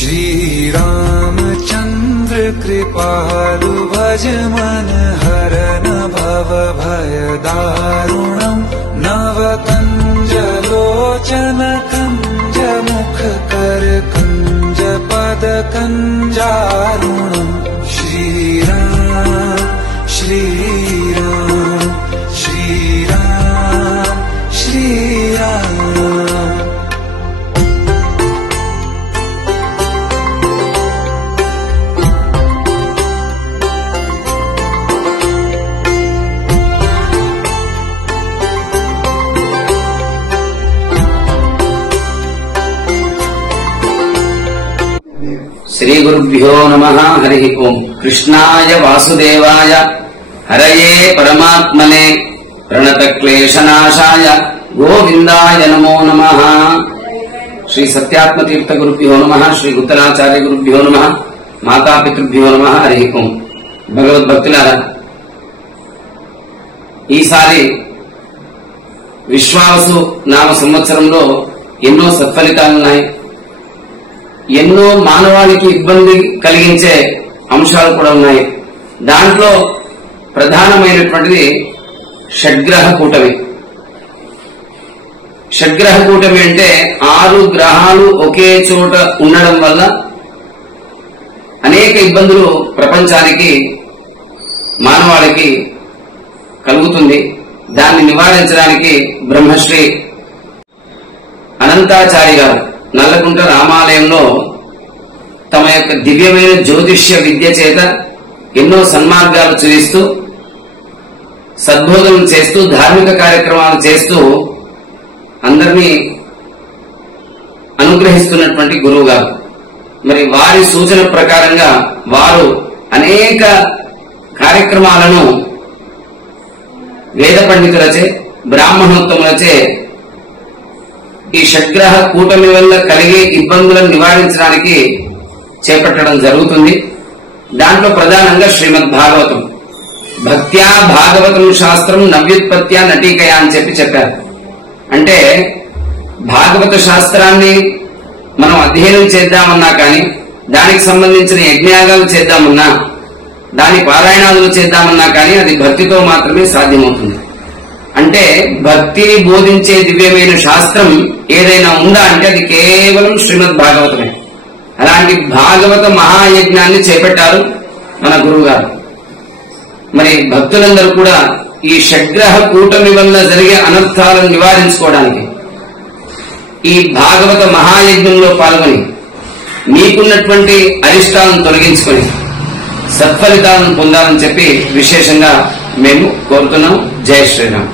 श्रीरामचन्द्र कृपालु भज मन हरन भव भय दारुणम् नव कंज लोचन कंज मुख कर कंज पद कंजारुणम् श्रीराम श्रीराम श्रीराम श्रीराम। श्री गुरुभ्यो नमः। हरि ओम। कृष्णाय वासुदेवाय हरये परमात्मने प्रणतक्लेशनाशाय गोविंदाय नमो नमः। श्री सत्यात्म तीर्थ गुरुभ्यो नमः। श्री उत्तराचार्य गुरुभ्यो नमः। माता पितृभ्यो नमः। हरि ओम। భగవద్భక్తులారా, ఈసారి విశ్వావసు నామ సంవత్సరంలో ఎన్నో సత్ఫలితాలున్నాయి. ఎన్నో మానవాళికి ఇబ్బంది కలిగించే అంశాలు కూడా ఉన్నాయి. దాంట్లో ప్రధానమైనటువంటిది షడ్గ్రహ కూటమి. షడ్గ్రహ కూటమి అంటే 6 గ్రహాలు ఒకే చోట ఉండడం వల్ల అనేక ఇబ్బందులు ప్రపంచానికి మానవాళికి కలుగుతుంది. దాన్ని నివారించడానికి బ్రహ్మశ్రీ అనంతాచారి గారు నల్లకుంట రామాలయంలో తమ యొక్క దివ్యమైన జ్యోతిష్య విద్య చేత ఎన్నో సన్మార్గాలు చూపిస్తూ సద్బోధనలు చేస్తూ ధార్మిక కార్యక్రమాలు చేస్తూ అందరినీ అనుగ్రహిస్తున్నటువంటి గురువు గారు. మరి వారి సూచన ప్రకారంగా వారు అనేక కార్యక్రమాలను వేద పండితులచే బ్రాహ్మణోత్తములచే ఈ షడ్గ్రహ కూటమి వల్ల కలిగే ఇబ్బందులను నివారించడానికి చేపట్టడం జరుగుతుంది. దాంట్లో ప్రధానంగా శ్రీమద్ భాగవతం, భక్త్యా భాగవతం శాస్త్రం నవ్యుత్పత్త్యా నటీకయా అని చెప్పారు. అంటే భాగవత శాస్త్రాన్ని మనం అధ్యయనం చేద్దామన్నా కానీ, దానికి సంబంధించిన యజ్ఞయాగాలు చేద్దామన్నా, దాని పారాయణాలు చేద్దామన్నా కానీ అది భక్తితో మాత్రమే సాధ్యమవుతుంది. అంటే భక్తిని బోధించే దివ్యమైన శాస్త్రం ఏదైనా ఉందా అంటే అది కేవలం శ్రీమద్ భాగవతమే. అలాంటి భాగవత మహాయజ్ఞాన్ని చేపట్టారు మన గురువు గారు. మరి భక్తులందరూ కూడా ఈ షడ్గ్రహ కూటమి వల్ల జరిగే అనర్థాలను నివారించుకోవడానికి ఈ భాగవత మహాయజ్ఞంలో పాల్గొని మీకున్నటువంటి అరిష్టాలను తొలగించుకొని సత్ఫలితాలను పొందాలని చెప్పి విశేషంగా మేము కోరుతున్నాం. జై శ్రీరామ్.